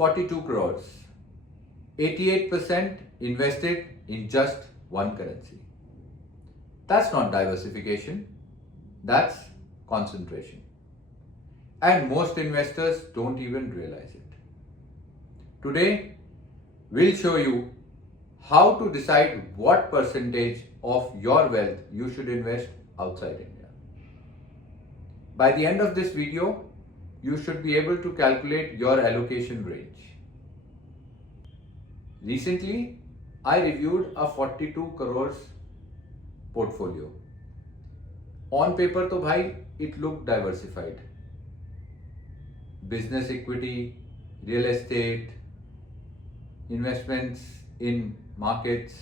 42 crores, 88% invested in just one currency. That's not diversification, that's concentration. And most investors don't even realize it. Today, we'll show you how to decide what percentage of your wealth you should invest outside India. By the end of this video, you should be able to calculate your allocation range. Recently, I reviewed a 42 crores portfolio. On paper, तो भाई, it looked diversified. Business equity, real estate, investments in markets,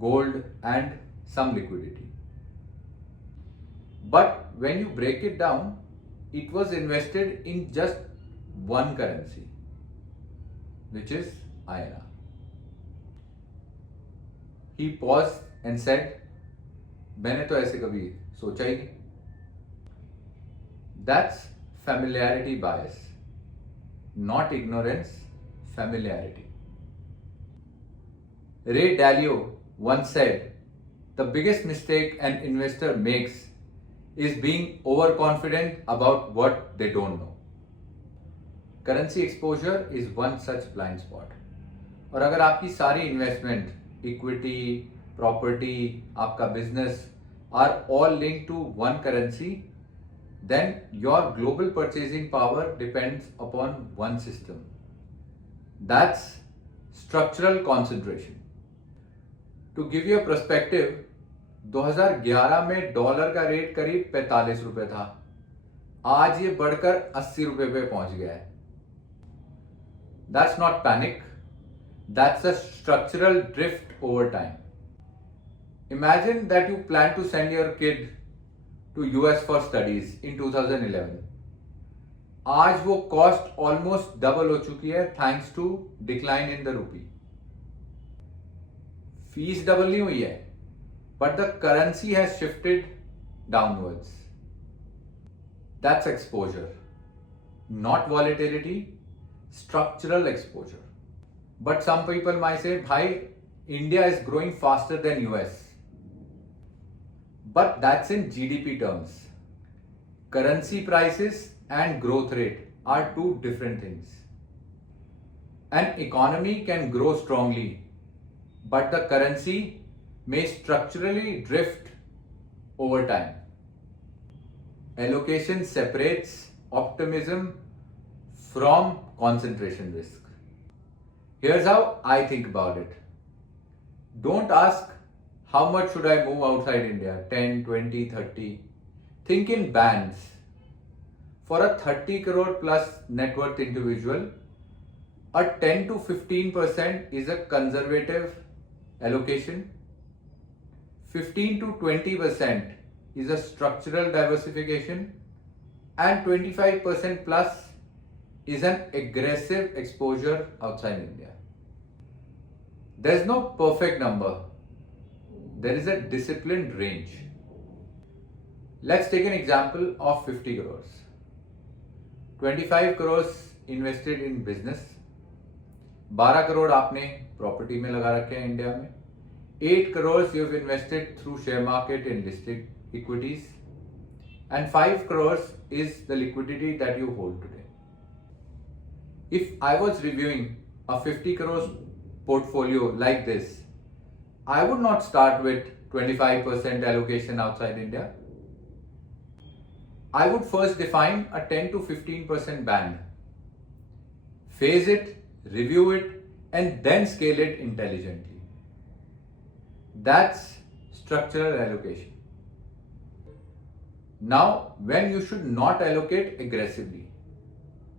gold, and some liquidity. But when you break it down, it was invested in just one currency, which is INR. He paused and said, मैंने तो ऐसे कभी सोचा ही नहीं. That's familiarity bias, not ignorance, familiarity. Ray Dalio once said, the biggest mistake an investor makes is being overconfident about what they don't know. Currency exposure is one such blind spot. और अगर आपकी सारी investment, equity, property, आपका business are all linked to one currency, then your global purchasing power depends upon one system. That's structural concentration. To give you a perspective, 2011 में dollar का rate करीब 45 रुपए था. आज ये बढ़कर 80 रुपए पे पहुंच गया है. That's not panic. That's a structural drift over time. Imagine that you plan to send your kid to US for studies in 2011. आज वो कॉस्ट ऑलमोस्ट डबल हो चुकी है thanks to decline in the rupee. Fees double नहीं हुई है, but the currency has shifted downwards. That's exposure, not volatility, structural exposure. But some people might say, bhai, India is growing faster than US. But that's in GDP terms. Currency prices and growth rate are two different things. An economy can grow strongly, but the currency may structurally drift over time. Allocation separates optimism from concentration risk. Here's how I think about it. Don't ask how much should I move outside India, 10, 20, 30. Think in bands. For a 30 crore plus net worth individual, a 10 to 15% is a conservative allocation. 15 to 20% is a structural diversification, and 25% plus is an aggressive exposure outside India. There's no perfect number. There is a disciplined range. Let's take an example of 50 crores. 25 crores invested in business. 12 crore आपने property में लगा रखे हैं India में. 8 crores you've invested through share market in listed equities, and 5 crores is the liquidity that you hold today. If I was reviewing a 50 crores portfolio like this, I would not start with 25% allocation outside India. I would first define a 10 to 15% band, phase it, review it, and then scale it intelligently. That's structural allocation. Now, when you should not allocate aggressively.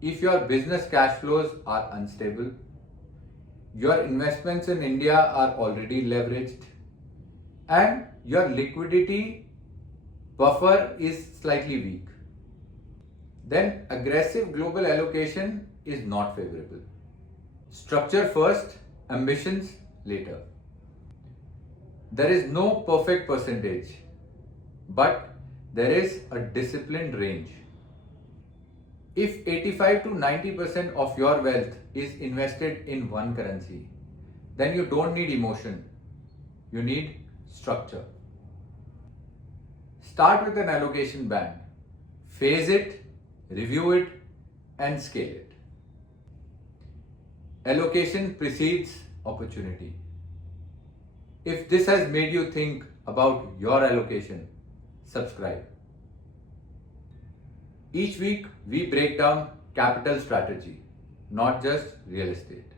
If your business cash flows are unstable, your investments in India are already leveraged, and your liquidity buffer is slightly weak, then aggressive global allocation is not favorable. Structure first, ambitions later. There is no perfect percentage, but there is a disciplined range. If 85 to 90% of your wealth is invested in one currency, then you don't need emotion, you need structure. Start with an allocation band, phase it, review it, and scale it. Allocation precedes opportunity. If this has made you think about your allocation, subscribe. Each week we break down capital strategy, not just real estate.